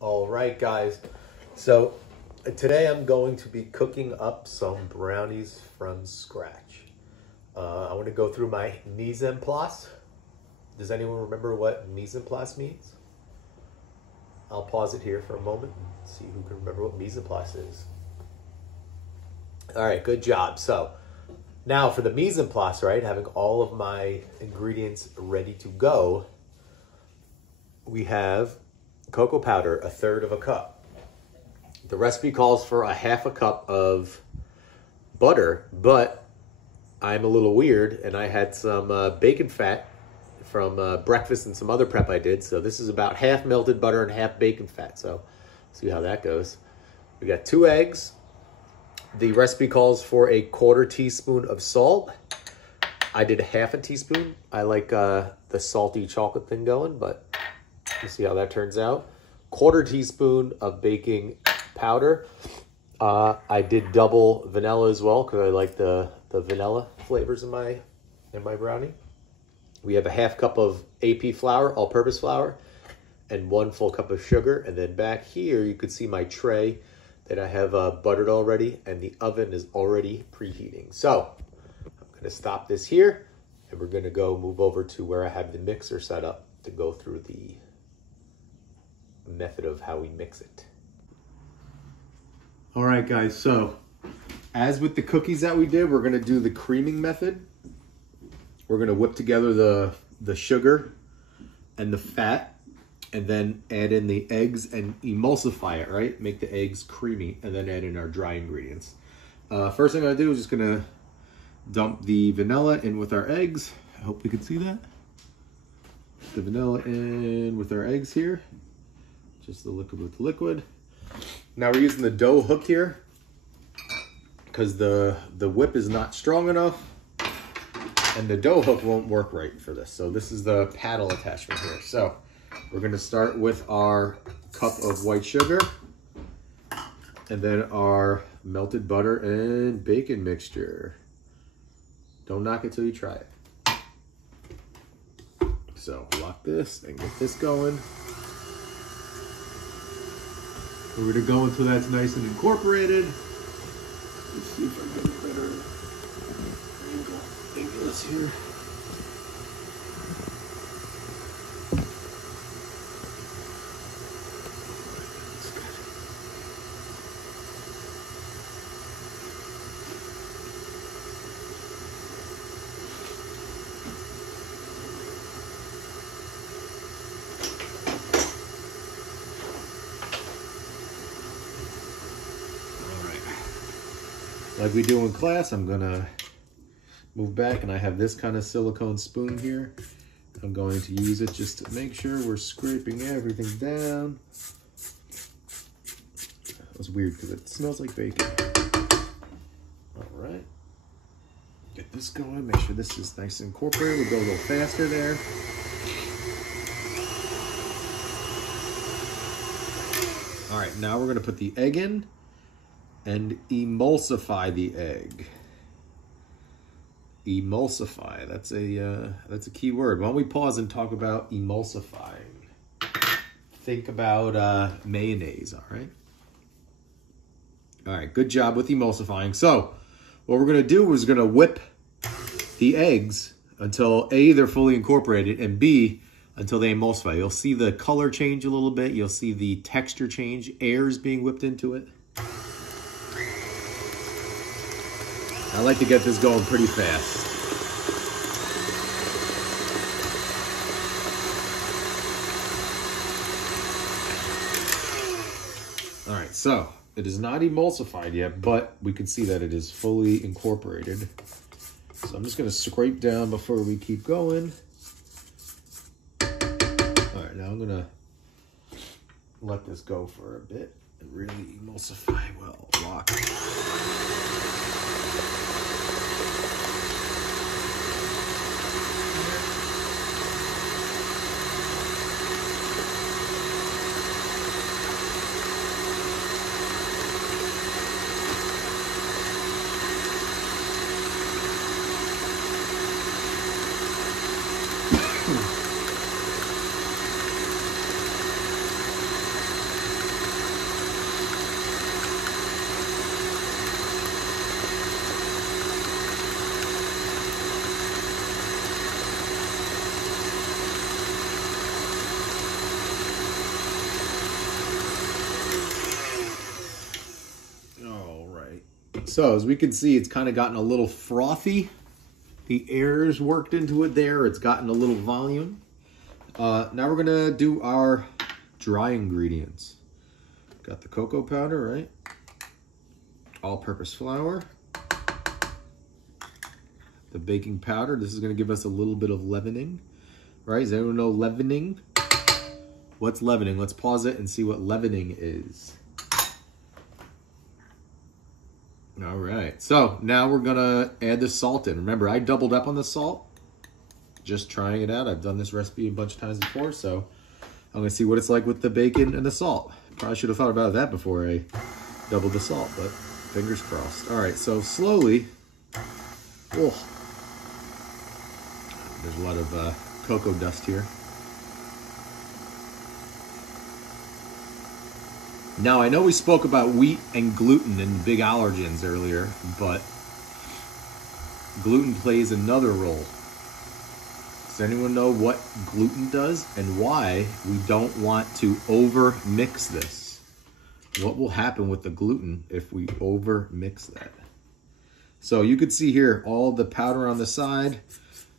All right, guys. So today I'm going to be cooking up some brownies from scratch. I want to go through my mise en place. Does anyone remember what mise en place means? I'll pause it here for a moment and see who can remember what mise en place is. All right, good job. So now for the mise en place, right, having all of my ingredients ready to go, we have cocoa powder, 1/3 of a cup. The recipe calls for 1/2 cup of butter, but I'm a little weird and I had some bacon fat from breakfast and some other prep I did. So this is about half melted butter and half bacon fat. So see how that goes. We got 2 eggs. The recipe calls for 1/4 teaspoon of salt. I did 1/2 teaspoon. I like the salty chocolate thing going, but we'll see how that turns out. 1/4 teaspoon of baking powder. I did double vanilla as well because I like the vanilla flavors in my brownie. We have 1/2 cup of AP flour, all-purpose flour, and 1 full cup of sugar. And then back here, you could see my tray that I have buttered already, and the oven is already preheating. So I'm going to stop this here, and we're going to go move over to where I have the mixer set up to go through the method of how we mix it. All right, guys, so as with the cookies that we did, we're gonna do the creaming method. We're gonna whip together the sugar and the fat and then add in the eggs and emulsify it, right? Make the eggs creamy and then add in our dry ingredients. First thing I'm gonna do is just gonna dump the vanilla in with our eggs. I hope we can see that. The vanilla in with our eggs here. Just the liquid with the liquid. Now we're using the dough hook here because the whip is not strong enough and the dough hook won't work right for this. So this is the paddle attachment here. So we're gonna start with our cup of white sugar and then our melted butter and bacon mixture. Don't knock it till you try it. So lock this and get this going. We're gonna go until that's nice and incorporated. Let's see if I get a better angle this here. Like we do in class, I'm gonna move back and I have this kind of silicone spoon here. I'm going to use it just to make sure we're scraping everything down. That was weird because it smells like bacon. All right, get this going, make sure this is nice and incorporated. We'll go a little faster there. All right, now we're gonna put the egg in and emulsify the egg. Emulsify, that's a key word. Why don't we pause and talk about emulsifying? Think about mayonnaise, all right? All right, good job with emulsifying. So what we're gonna do is gonna whip the eggs until A, they're fully incorporated, and B, until they emulsify. You'll see the color change a little bit. You'll see the texture change. Air is being whipped into it. I like to get this going pretty fast. All right, so it is not emulsified yet, but we can see that it is fully incorporated. So I'm just gonna scrape down before we keep going. All right, now I'm gonna let this go for a bit and really emulsify well. Lock. so as we can see, it's kind of gotten a little frothy. The air's worked into it there. It's gotten a little volume. Now we're gonna do our dry ingredients. Got the cocoa powder, right? All-purpose flour. The baking powder. This is gonna give us a little bit of leavening, right? Does anyone know leavening? What's leavening? Let's pause it and see what leavening is. All right, so now we're gonna add the salt in. Remember, I doubled up on the salt, just trying it out. I've done this recipe a bunch of times before, so I'm gonna see what it's like with the bacon and the salt. Probably should have thought about that before I doubled the salt, but fingers crossed. All right, so slowly, oh, there's a lot of cocoa dust here. Now, I know we spoke about wheat and gluten and big allergens earlier, but gluten plays another role. Does anyone know what gluten does and why we don't want to over mix this? What will happen with the gluten if we over mix that? So you could see here all the powder on the side.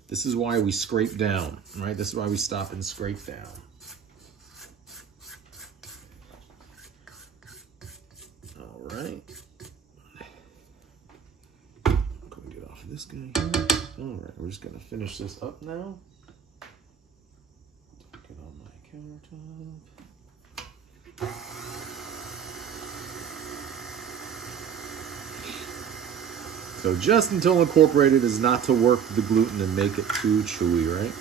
This is why we scrape down, right? This is why we stop and scrape down. Right. I'm going to get off of this guy here. All right, we're just going to finish this up now. Get on my countertop. So just until incorporated is not to work the gluten and make it too chewy, right?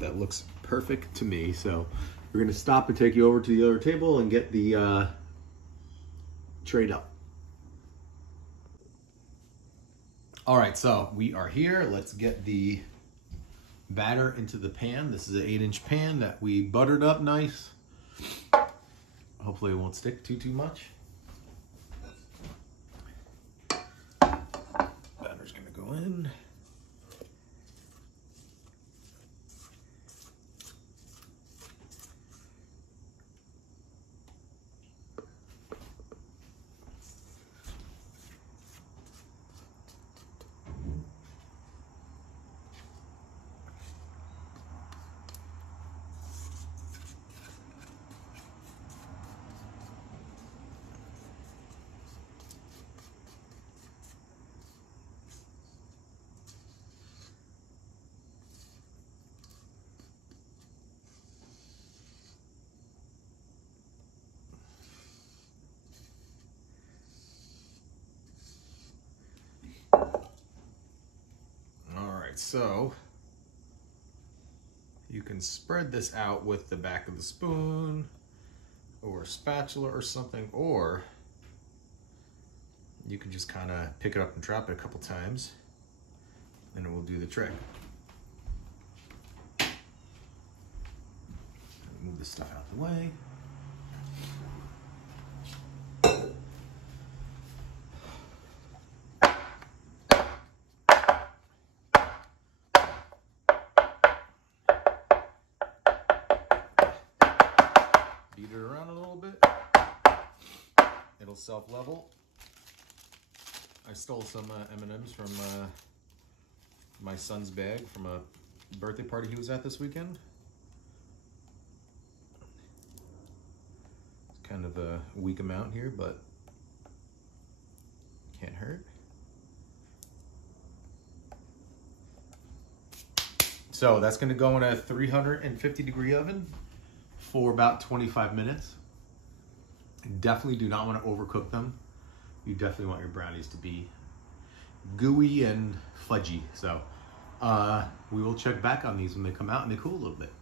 That looks perfect to me. So we're going to stop and take you over to the other table and get the trayed up. All right, so we are here. Let's get the batter into the pan. This is an 8-inch pan that we buttered up nice. Hopefully it won't stick too much. Batter's going to go in. So you can spread this out with the back of the spoon or a spatula or something, or you can just kind of pick it up and drop it a couple times and it will do the trick. Move this stuff out the way. Beat it around a little bit. It'll self-level. I stole some M&Ms from my son's bag from a birthday party he was at this weekend. It's kind of a weak amount here, but can't hurt. So that's going to go in a 350-degree oven for about 25 minutes. Definitely do not want to overcook them. You definitely want your brownies to be gooey and fudgy. So we will check back on these when they come out and they cool a little bit.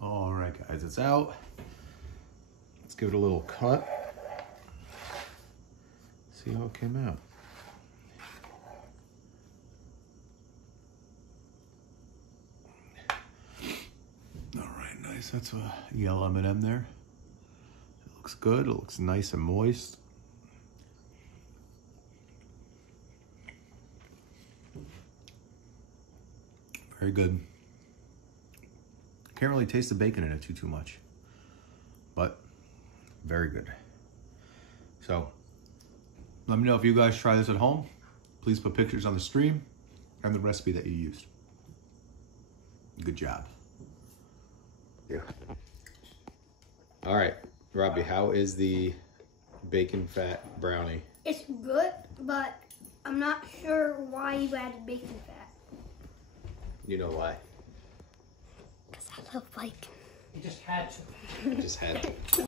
All right, guys, it's out. Let's give it a little cut. See how it came out. That's a yellow M&M there. It looks good. It looks nice and moist. Very good. Can't really taste the bacon in it too much, but very good. So let me know if you guys try this at home. Please put pictures on the stream and the recipe that you used. Good job. Yeah. All right, Robbie, how is the bacon fat brownie? It's good, but I'm not sure why you added bacon fat. You know why? Because I love bacon. You just had to. You just had to.